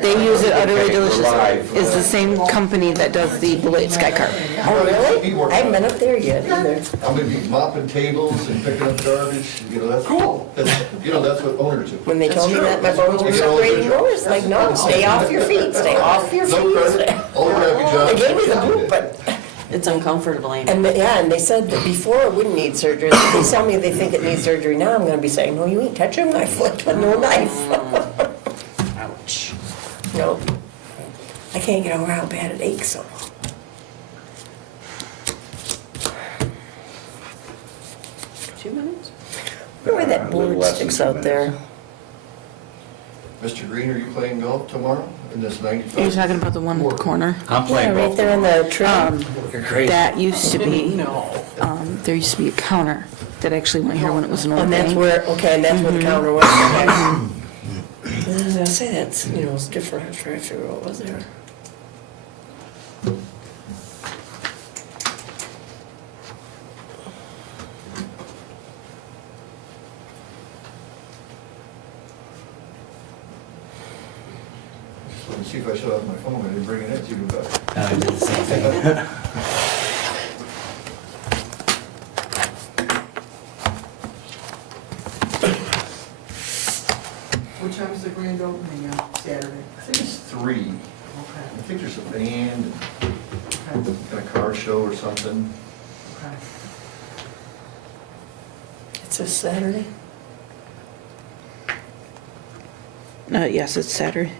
They use it utterly Okay, we're delicious. live. It's the same company that does the Beloit Sky Car. Oh, really? I haven't been up there yet either. I'm gonna be mopping tables and picking up garbage, that's cool. That's what owners do. When they told me that, my bones were separating more, it's like, no, stay off your feet, stay off your No feet. credit, all crappy jobs. They gave me the boot, but, It's uncomfortable, Amy. and they said that before it wouldn't need surgery. They tell me they think it needs surgery now, I'm gonna be saying, no, you ain't touching my foot with no knife. Ouch. No. I can't get over how bad it aches, so. Two minutes? Where that little board less than sticks 2 out there. Mr. Green, are you playing golf tomorrow in this 95? You're talking about the one in the corner? I'm Yeah, playing right golf. there in the trim. You're crazy. That used to be, there used to be a counter that actually went here when it was an old And that's bank. where, okay, and that's where the counter was. I was gonna say that's, it's different, I'm trying to figure out what was there. Just wanted to see if I should have my phone, I didn't bring it in, it's even better. I did the same thing. What time is the grand opening on Saturday? I think it's 3. Okay. I think there's a band, Okay. and a car show or something. Okay. It's this Saturday? Yes, it's Saturday.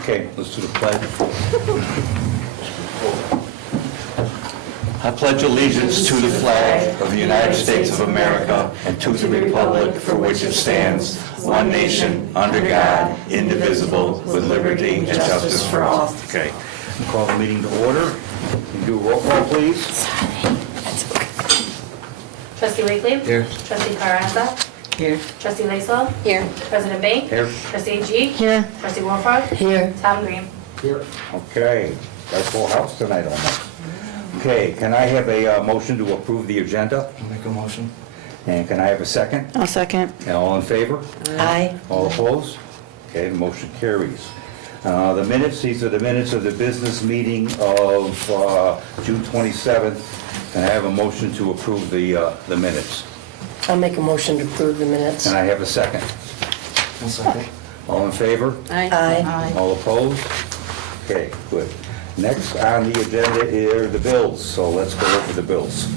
Okay, let's do the pledge. I pledge allegiance to the flag of the United States of America and to the republic for which it stands, one nation, under God, indivisible, with liberty and justice for all. Okay, we'll call the meeting to order. Can you do a roll call, please? Trustee Wakely? Here. Trustee Carranza? Here. Trustee Laxell? Here. President Bang? Here. Trustee G? Here. Trustee Wolford? Here. Tom Green? Okay, got a full house tonight almost. Okay, can I have a motion to approve the agenda? I'll make a motion. And can I have a second? I'll second. And all in favor? Aye. All opposed? Okay, the motion carries. The minutes, these are the minutes of the business meeting of June 27th. Can I have a motion to approve the minutes? I'll make a motion to approve the minutes. Can I have a second? One second. All in favor? Aye. All opposed? Okay, good. Next on the agenda are the bills, so let's go over the bills.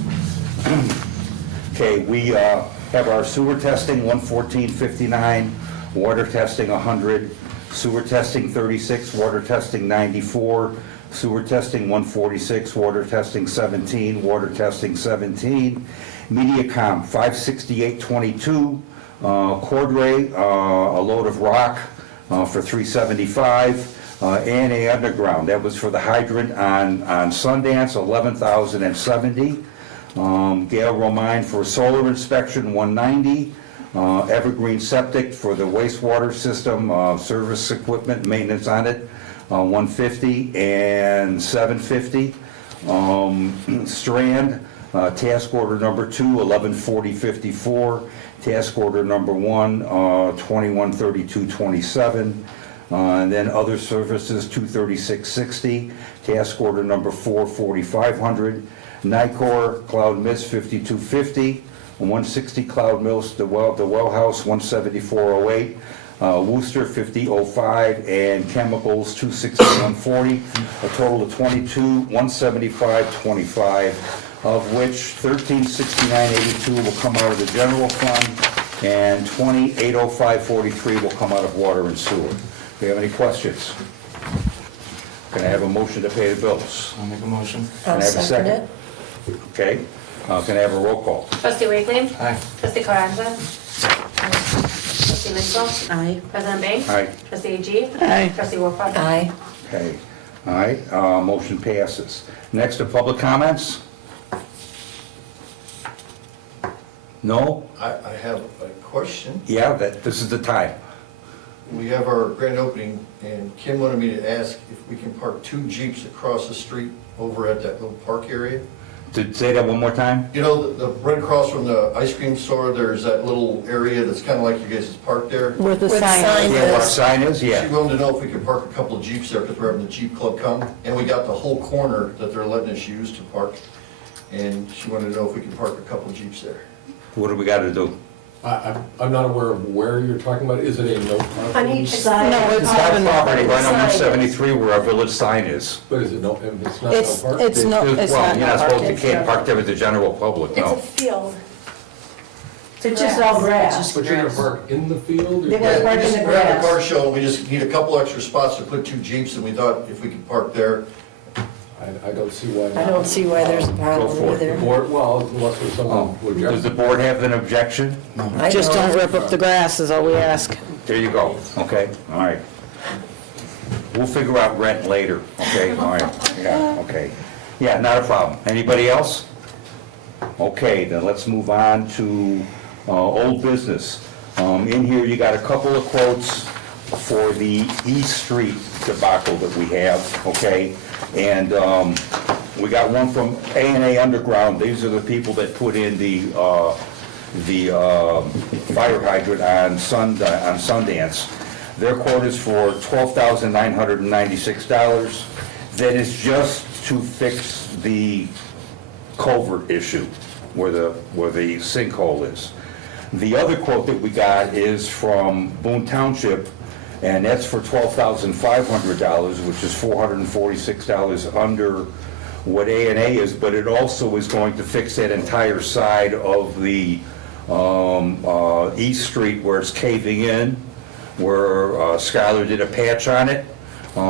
Okay, we have our sewer testing, 114.59, water testing, 100, sewer testing, 36, water testing, 94, sewer testing, 146, water testing, 17, water testing, 17, Mediacom, 568.22, Cordray, a load of rock for 375, and a underground. That was for the hydrant on Sundance, 11,070. Gail Romine for solar inspection, 190. Evergreen Septic for the wastewater system, service equipment, maintenance on it, 150 and 750. Strand, task order number 2, 114054. Task order number 1, 213227. And then other services, 23660. Task order number 4, 4500. Nicor Cloud Mist, 5250. 160 Cloud Mills, the well house, 17408. Worcester, 5005, and chemicals, 26140. A total of 17525, of which 136982 will come out of the general fund, and 280543 will come out of water and sewer. Do you have any questions? Can I have a motion to pay the bills? I'll make a motion. Can I I'll have a second it. Okay, can I have a roll call? Trustee Wakely? Aye. Trustee Carranza? Trustee Laxell? Aye. President Bang? Aye. Trustee G? Aye. Trustee Wolford? Aye. Okay, all right, motion passes. Next, to public comments? No? I have a question. Yeah, this is the time. We have our grand opening, and Kim wanted me to ask if we can park 2 Jeeps across the street over at that little park area. Say that one more time? You know, right across from the ice cream store, there's that little area that's kind of like you guys' park there. Where the Where the sign sign is. Yeah, where our is. sign is, She yeah. wanted to know if we could park a couple of Jeeps there, because we're having the Jeep Club come, and we got the whole corner that they're letting us use to park. And she wanted to know if we could park a couple of Jeeps there. What do we gotta do? I'm not aware of where you're talking about. Is it a no On parking? each side. No, it's It's not our a property, right on Sign. 173 where our village sign is. But is it no, it's not It's, no park? it's no, it's Well, not. you're not supposed to, It's can't not. park there with the general public, It's a no. field. It's just all grass. But you're gonna park in the field? or- They're gonna park We just, in the we're having a grass. car show, and we just need a couple extra spots to put 2 Jeeps, and we thought if we could park there. I don't see why not. I don't see why there's a Go problem for it. The either. board, well, unless there's someone who Does the objects. board have an objection? I Just don't rip up the grass is all we ask. There you go, okay, all right. We'll figure out rent later, okay, all right, yeah, okay. Yeah, not a problem. Anybody else? Okay, then let's move on to old business. In here, you got a couple of quotes for the East Street debacle that we have, okay? And we got one from A&A Underground. These are the people that put in the fire hydrant on Sundance. Their quote is for $12,996. That is just to fix the culvert issue where the sinkhole is. The other quote that we got is from Boone Township, and that's for $12,500, which is $446 under what A&A is, but it also is going to fix that entire side of the East Street where it's caving in, where Skylar did a patch on it.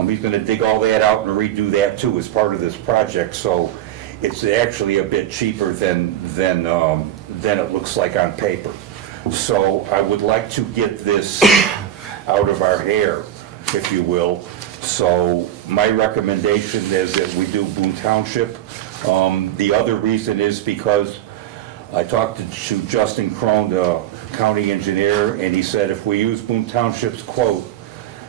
He's gonna dig all that out and redo that too as part of this project, so it's actually a bit cheaper than it looks like on paper. So I would like to get this out of our hair, if you will. So my recommendation is that we do Boone Township. The other reason is because I talked to Justin Crone, the county engineer, and he said if we use Boone Township's quote,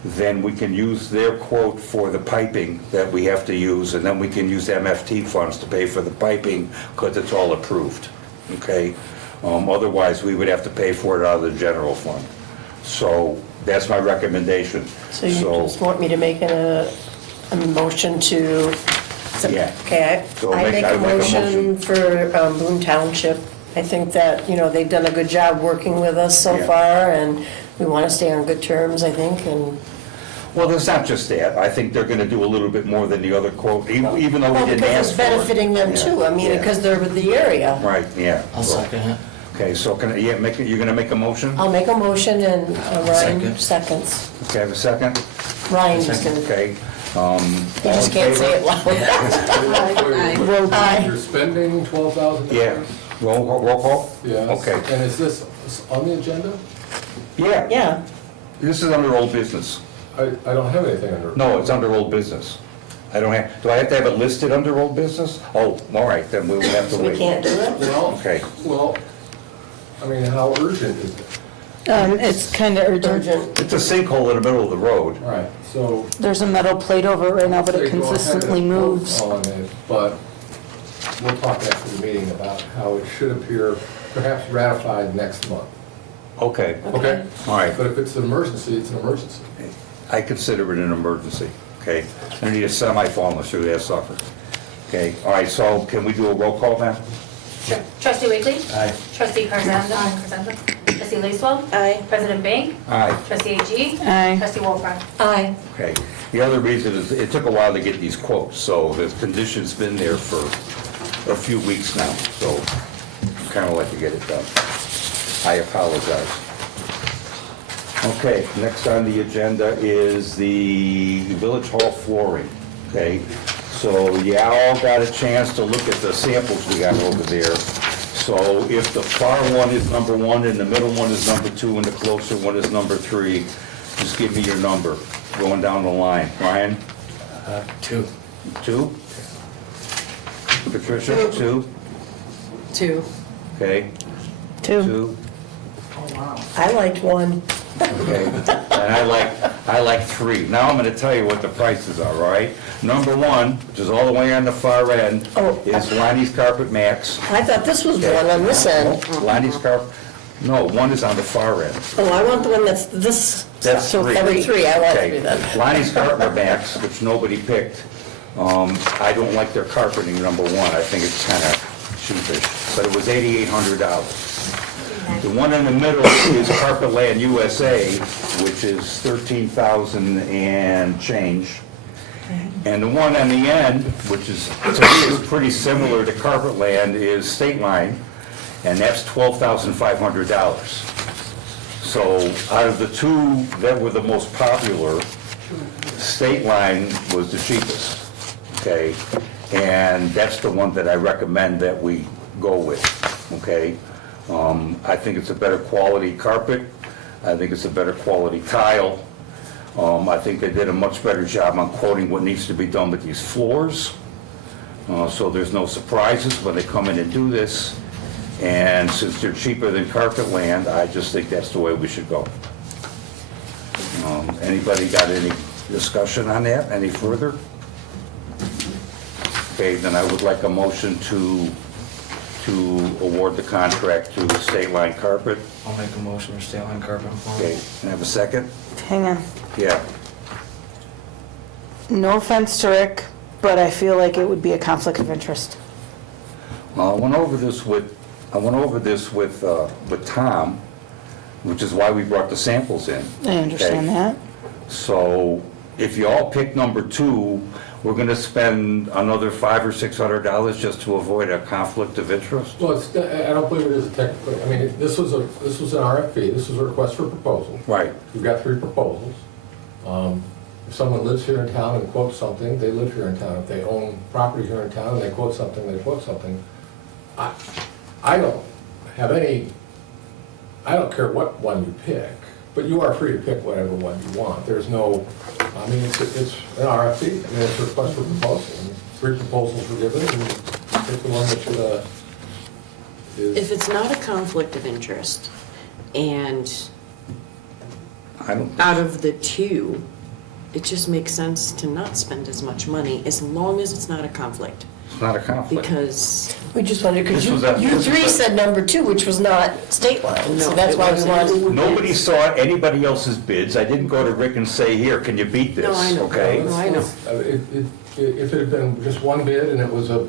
then we can use their quote for the piping that we have to use, and then we can use MFT funds to pay for the piping, because it's all approved, okay? Otherwise, we would have to pay for it out of the general fund. So that's my recommendation. So you just want me to make a motion to, Yeah. okay, So I make I a make a motion. motion for Boone Township. I think that, they've done a good job working with us so Yeah. far, and we want to stay on good terms, I think, and. Well, it's not just that. I think they're gonna do a little bit more than the other quote, even though we Well, didn't because ask it's for it. benefiting them Yeah. too, I mean, Yeah. because they're with the area. Right, yeah. I'll second it. Okay, so can I, you're gonna make a motion? I'll make a motion and Ryan Second. seconds. Okay, have a second? Ryan just gonna, Okay. you just can't say it loud. Aye. You're spending $12,000? Yeah. Roll call? Yes. Okay. And is this on the agenda? Yeah. Yeah, This is under old business. I don't have anything under. No, it's under old business. I don't have, do I have to have it listed under old business? Oh, all right, then we will have to so wait. we can't do it? Well, Okay. well, I mean, how urgent is it? It's kind of urgent. Urgent. It's a sinkhole in the middle of the road. All right, so. There's a metal plate over it right now, but it Say go ahead consistently and vote moves. On it, but we'll talk after the meeting about how it should appear, perhaps ratified next month. Okay, Okay? all right. But if it's an emergency, it's an emergency. I consider it an emergency, okay? I need a semi-fallen through that sucker. Okay, all right, so can we do a roll call now? Sure. Trustee Wiggly? Aye. Trustee Crescendo? Trustee Lacewell? Aye. President Bang? Aye. Trustee AG? Aye. Trustee Wolfram? Aye. Okay. The other reason is, it took a while to get these quotes, so the condition's been there for a few weeks now, so kind of like to get it done. I apologize. Okay, next on the agenda is the Village Hall flooring, okay? So you all got a chance to look at the samples we got over there. So if the far one is number 1 and the middle one is number 2 and the closer one is number 3, just give me your number, going down the line. Ryan? 2. 2? Patricia, 2? 2. Okay, 2. 2. Oh, wow. I liked 1. Okay, and I like 3. Now I'm gonna tell you what the prices are, all right? Number 1, which is all the way on the far end, Oh. is Lonnie's Carpet Max. I thought this was the one on this end. Lonnie's Carpet, no, 1 is on the far end. Oh, I want the one that's this. That's So 3. every 3, I want Okay. 3 then. Lonnie's Carpet Max, which nobody picked. I don't like their carpeting, number 1. I think it's kind of cheapish, but it was $8,800. The one in the middle is Carpetland USA, which is $13,000 and change. And the one on the end, which is, to me, is pretty similar to Carpetland, is State Line, and that's $12,500. So out of the 2 that were the most popular, State Line was the cheapest, okay? And that's the one that I recommend that we go with, okay? I think it's a better quality carpet. I think it's a better quality tile. I think they did a much better job on quoting what needs to be done with these floors. So there's no surprises when they come in and do this. And since they're cheaper than Carpetland, I just think that's the way we should go. Anybody got any discussion on that? Any further? Okay, then I would like a motion to award the contract to State Line Carpet. I'll make a motion for State Line Carpet. Okay, can I have a second? Hang on. Yeah. No offense to Rick, but I feel like it would be a conflict of interest. Well, I went over this with Tom, which is why we brought the samples in. I understand Okay? that. So if you all pick number 2, we're gonna spend another $500 or $600 just to avoid a conflict of interest? Well, I don't believe it is a technical, I mean, this was an RFP, this was a request for proposal. Right. We've got 3 proposals. If someone lives here in town and quotes something, they live here in town. If they own property here in town and they quote something, they quote something. I don't have any, I don't care what one you pick, but you are free to pick whatever one you want. There's no, I mean, it's an RFP, I mean, it's a request for proposal. And 3 proposals were given, and pick the one that is. If it's not a conflict of interest, and I don't, out of the 2, it just makes sense to not spend as much money, as long as it's not a conflict. it's not a conflict. Because, We just wondered, because This was a- you this was 3 a- said number 2, which was not State Line, so No, that's it why we wasn't. wanted. Nobody saw anybody else's bids. I didn't go to Rick and say, here, can you beat this? No, I know. Okay? No, I know. If it had been just one bid and it was there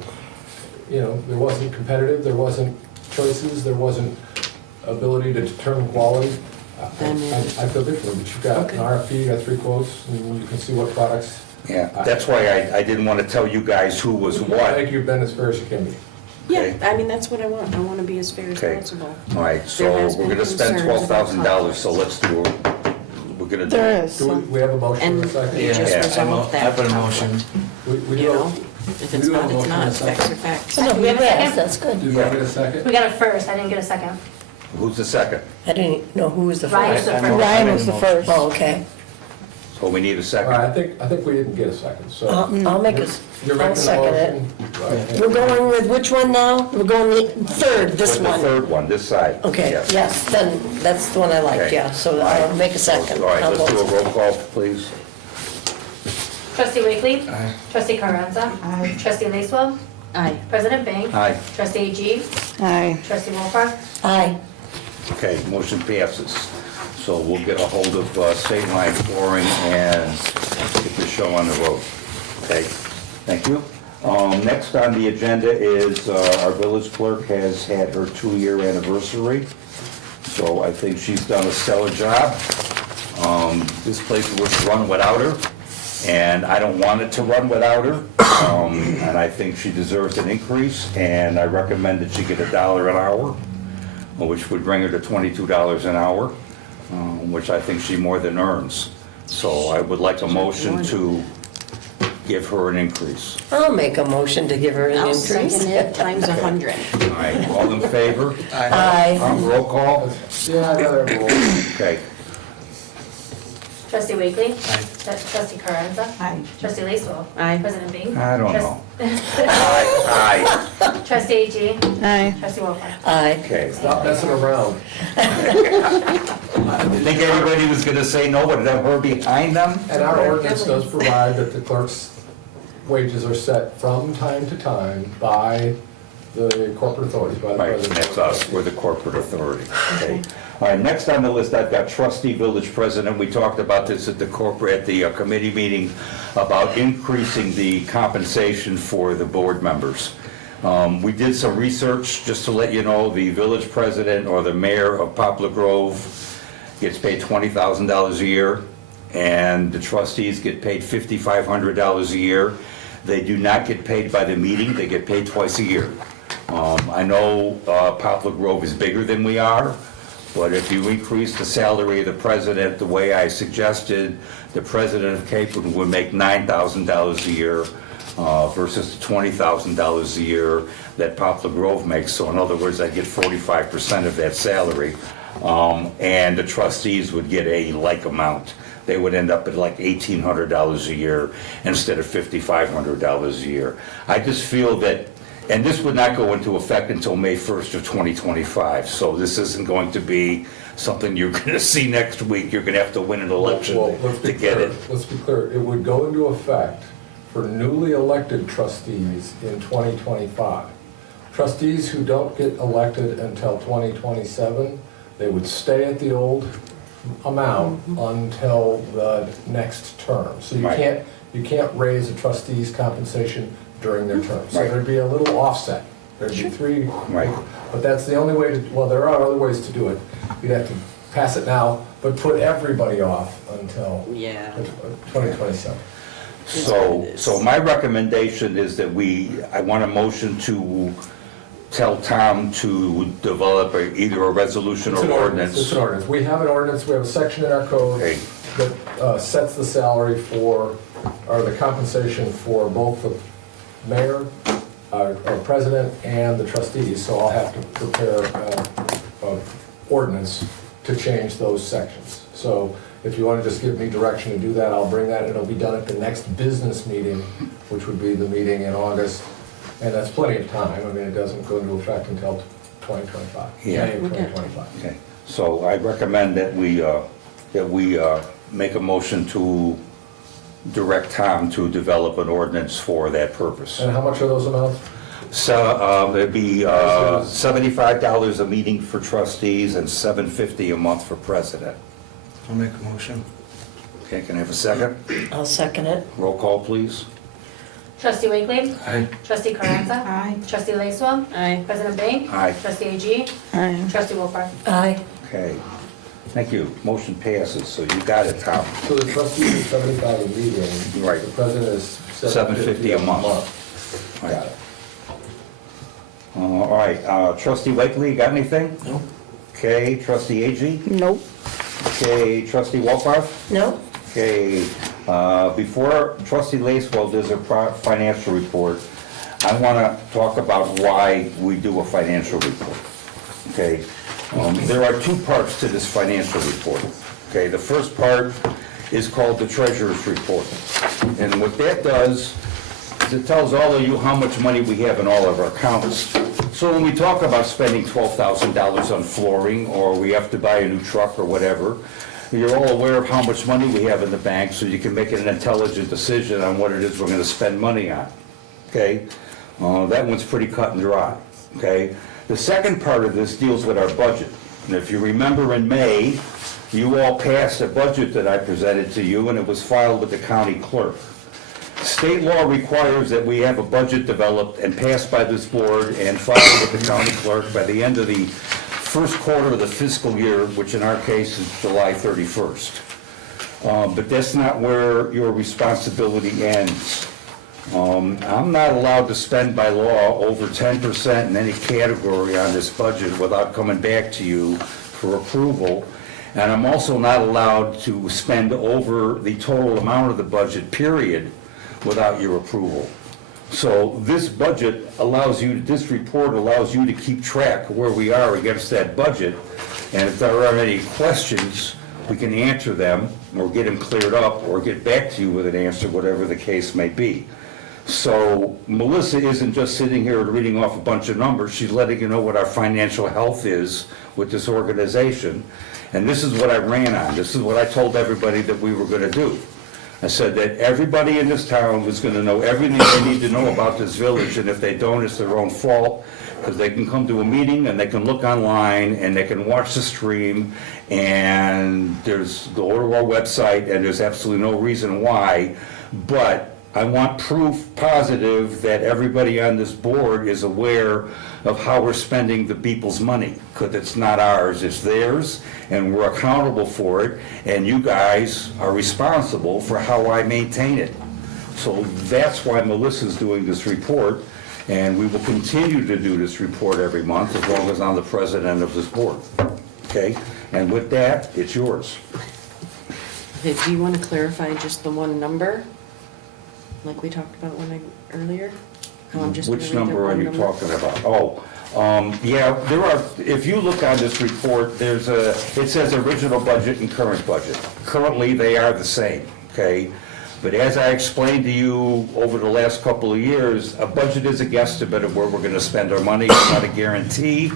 wasn't competitive, there wasn't choices, there wasn't ability to determine quality, I feel differently. But you've got Okay. an RFP, you got 3 quotes, and you can see what products. Yeah, that's why I didn't want to tell you guys who was I what. think you've been as fair as you can be. yeah, Okay. I mean, that's what I want. I want to be as fair as Okay. possible. All right, There so has we're been gonna spend concerns about $12,000, so let's do, we're gonna do. There is. Do we have a motion in a And second? we Yeah, just Yeah, resolved that. I put a motion. conflict, We You do- know, if we it's do have not, a it's motion in a not. second. Facts are facts. No, we have a second? that's good. Do you want me to second? We got a first, I didn't get a second. Who's the second? I didn't know who was the Ryan's first. the I first. know. Ryan was the first. Oh, okay. So we need a All second. right, I think we didn't get a second, so. I'll make a, You're I'll making the second it. motion. Right. We're going with which one now? We're going the 3rd, this With the one. 3rd one, this side. Okay, Yes. yes, then that's the one I liked, Okay. yeah, so I'll make a second. All right, I'll let's do a vote. roll call, please. Trustee Wakely? Aye. Trustee Carranza? Aye. Trustee Lacewell? Aye. President Bing? Aye. Trustee G? Aye. Trustee Wolfart? Aye. Okay, motion passes. So we'll get a hold of State Line Flooring and get the show on the road. Okay, thank you. Next on the agenda is our village clerk has had her 2-year anniversary. So I think she's done a stellar job. This place would run without her, and I don't want it to run without her. And I think she deserves an increase, and I recommend that she get $1 an hour, which would bring her to $22 an hour, which I think she more than earns. So I would like a motion to give her an increase. I'll make a motion to give her an I'll increase. second it times 100. All right, all in favor? Aye. Roll call? Yeah, I'd rather roll. Okay. Trustee Wakely? Aye. Trustee Carranza? Aye. Trustee Lacewell? Aye. President Bing? I don't Trust- know. Aye, Trustee AG? Aye. Trustee Wolford? Aye. okay. Stop messing around. You think everybody was gonna say no, but then we're behind them? And our ordinance does provide that the clerk's wages are set from time to time by the corporate authorities, by the Right, president. that's us, we're the corporate authority. Okay. All right, next on the list, I've got trustee village president. We talked about this at the committee meeting about increasing the compensation for the board members. We did some research, just to let you know, the village president or the mayor of Poplar Grove gets paid $20,000 a year, and the trustees get paid $5,500 a year. They do not get paid by the meeting, they get paid twice a year. I know Poplar Grove is bigger than we are, but if you increase the salary of the president the way I suggested, the president of Capron would make $9,000 a year versus the $20,000 a year that Poplar Grove makes. So in other words, I get 45% of that salary, and the trustees would get a like amount. They would end up at like $1,800 a year instead of $5,500 a year. I just feel that, and this would not go into effect until May 1st of 2025, so this isn't going to be something you're going to see next week. You're going to have to win an election Well, let's to be get clear. it. Let's be clear, it would go into effect for newly elected trustees in 2025. Trustees who don't get elected until 2027, they would stay at the old amount until the next term. So Right. you can't raise a trustee's compensation during their term. So Right. there'd be a little offset. There'd be three, Right. but that's the only way to, well, there are other ways to do it. You'd have to pass it now, but put everybody off until Yeah. 2027. So my recommendation is that I want a motion to tell Tom to develop either a resolution It's or an ordinance. It's an ordinance. We have an ordinance, we have a section in our code Okay. that sets the salary for, or the compensation for both the mayor, or president, and the trustees. So I'll have to prepare an ordinance to change those sections. So if you want to just give me direction to do that, I'll bring that. It'll be done at the next business meeting, which would be the meeting in August. And that's plenty of time. I mean, it doesn't go into effect until 2025. Yeah. May of 2025. Okay, so I recommend that we make a motion to direct Tom to develop an ordinance for that purpose. And how much are those amounts? So it'd be $75 a meeting for trustees and $750 a month for president. I'll make a motion. Okay, can I have a second? I'll second it. Roll call, please. Trustee Wakely? Aye. Trustee Carranza? Aye. Trustee Lacewell? Aye. President Bing? Aye. Trustee AG? Aye. Trustee Wolford? Aye. Okay, thank you. Motion passes, so you got it, Tom. So the trustees is 75 a meeting. Right. The president is $750 a month. Got it. All right, trustee Wakely, you got anything? No. Okay, trustee Agee? Nope. Okay, trustee Wolford? No? Okay, before trustee Lacewell does a financial report, I want to talk about why we do a financial report. Okay, there are two parts to this financial report. Okay, the first part is called the treasurer's report. And what that does is it tells all of you how much money we have in all of our accounts. So when we talk about spending $12,000 on flooring, or we have to buy a new truck or whatever, you're all aware of how much money we have in the bank, so you can make an intelligent decision on what it is we're gonna spend money on, okay? That one's pretty cut and dry, okay? The second part of this deals with our budget. And if you remember in May, you all passed a budget that I presented to you, and it was filed with the county clerk. State law requires that we have a budget developed and passed by this board and filed with the county clerk by the end of the first quarter of the fiscal year, which in our case is July 31st. But that's not where your responsibility ends. I'm not allowed to spend by law over 10% in any category on this budget without coming back to you for approval. And I'm also not allowed to spend over the total amount of the budget, period, without your approval. So this budget allows you, this report allows you to keep track of where we are against that budget. And if there are any questions, we can answer them, or get them cleared up, or get back to you with an answer, whatever the case may be. So Melissa isn't just sitting here reading off a bunch of numbers, she's letting you know what our financial health is with this organization. And this is what I ran on, this is what I told everybody that we were gonna do. I said that everybody in this town was gonna know everything they need to know about this village, and if they don't, it's their own fault, because they can come to a meeting and they can look online and they can watch the stream, and go to our website, and there's absolutely no reason why. But I want proof positive that everybody on this board is aware of how we're spending the people's money, because it's not ours, it's theirs, and we're accountable for it, and you guys are responsible for how I maintain it. So that's why Melissa's doing this report, and we will continue to do this report every month as long as I'm the president of this board. Okay? And with that, it's yours. Okay, do you want to clarify just the one number? Like we talked about earlier? How I'm just gonna Which read the number are one you talking about? Yeah, there are, if you look on this report, it says original budget and current budget. Currently, they are the same, okay? But as I explained to you over the last couple of years, a budget is a guesstimate of where we're gonna spend our money, it's not a guarantee.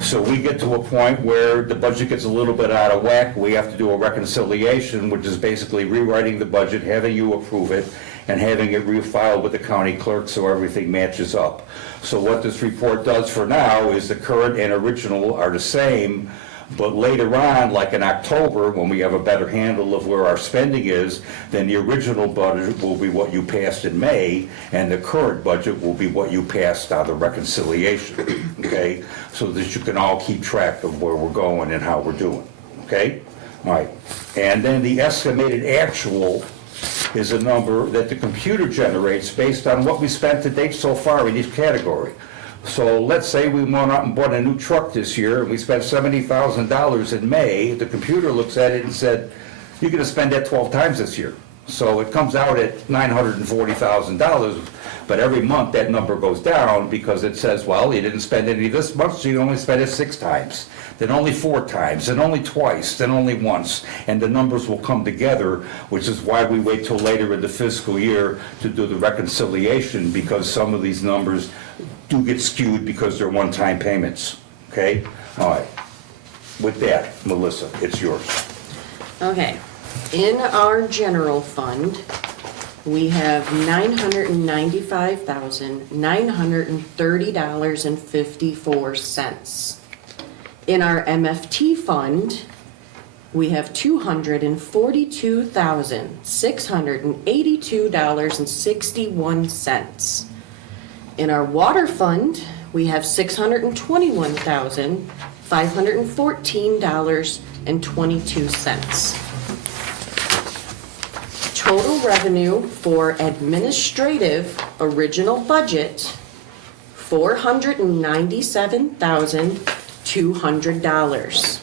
So we get to a point where the budget gets a little bit out of whack, we have to do a reconciliation, which is basically rewriting the budget, having you approve it, and having it refiled with the county clerk so everything matches up. So what this report does for now is the current and original are the same, but later on, like in October, when we have a better handle of where our spending is, then the original budget will be what you passed in May, and the current budget will be what you passed on the reconciliation, okay? So that you can all keep track of where we're going and how we're doing, okay? All right, and then the estimated actual is a number that the computer generates based on what we spent to date so far in each category. So let's say we went out and bought a new truck this year, and we spent $70,000 in May. The computer looks at it and said, you're gonna spend that 12 times this year. So it comes out at $940,000, but every month that number goes down because it says, well, you didn't spend any this month, so you only spent it 6 times, then only 4 times, then only twice, then only once, and the numbers will come together, which is why we wait till later in the fiscal year to do the reconciliation, because some of these numbers do get skewed because they're one-time payments, okay? All right. With that, Melissa, it's yours. Okay, in our general fund, we have $995,930.54. In our MFT fund, we have $242,682.61. In our water fund, we have $621,514.22. Total revenue for administrative original budget, $497,200.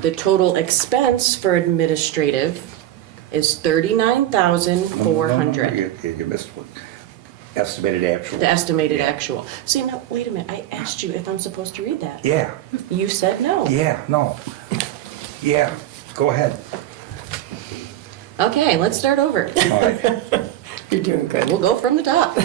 The total expense for administrative is $39,400. You missed one. Estimated actual. The estimated Yeah. actual. See, now, wait a minute, I asked you if I'm supposed to read that. Yeah, You said no. yeah, no. Yeah, go ahead. Okay, let's start over. All right. You're doing good. We'll go from the top.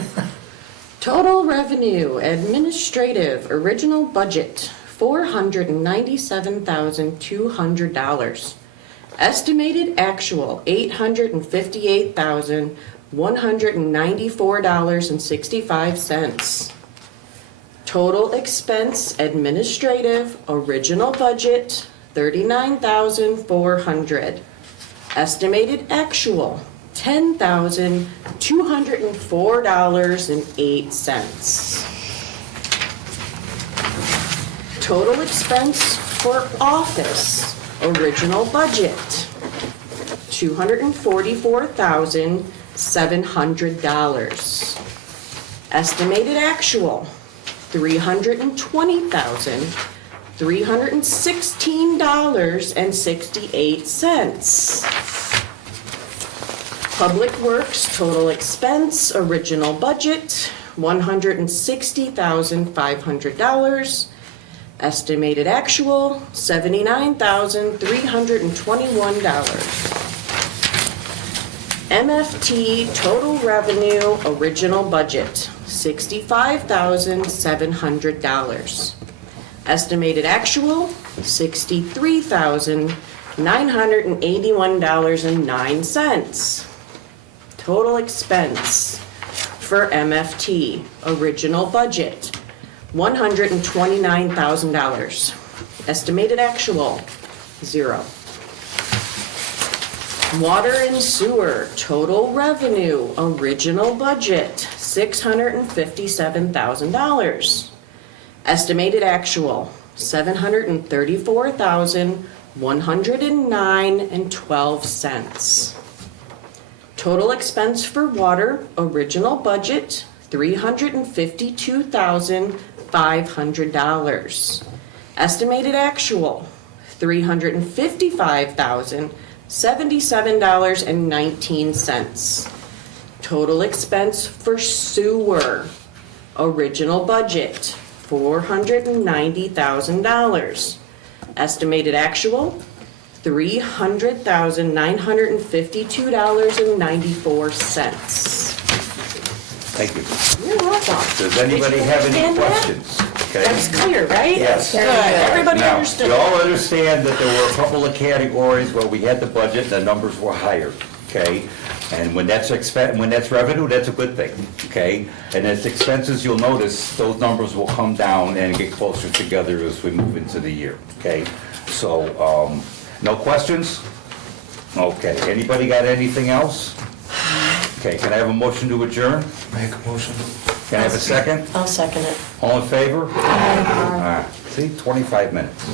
Total revenue, administrative, original budget, $497,200. Estimated actual, $858,194.65. Total expense, administrative, original budget, $39,400. Estimated actual, $10,204.08. Total expense for office, original budget, $244,700. Estimated actual, $320,316.68. Public Works, total expense, original budget, $160,500. Estimated actual, $79,321. MFT total revenue original budget, $65,700. Estimated actual, $63,981.09. Total expense for MFT original budget, $129,000. Estimated actual, 0. Water and sewer, total revenue, original budget, $657,000. Estimated actual, $734,109.12. Total expense for water, original budget, $352,500. Estimated actual, $355,077.19. Total expense for sewer, original budget, $490,000. Estimated actual, $300,952.94. Thank you. You're welcome. Does anybody have any Understand that? questions? Okay. That's clear, right? Yes. Good, everybody Now, understood. you all understand that there were a couple of categories where we had the budget, the numbers were higher, okay? And when that's revenue, that's a good thing, okay? And as expenses, you'll notice those numbers will come down and get closer together as we move into the year, okay? So, no questions? Okay, anybody got anything else? Okay, can I have a motion to adjourn? Make a motion. Can I have a second? I'll second it. All in favor? Aye. See, 25 minutes.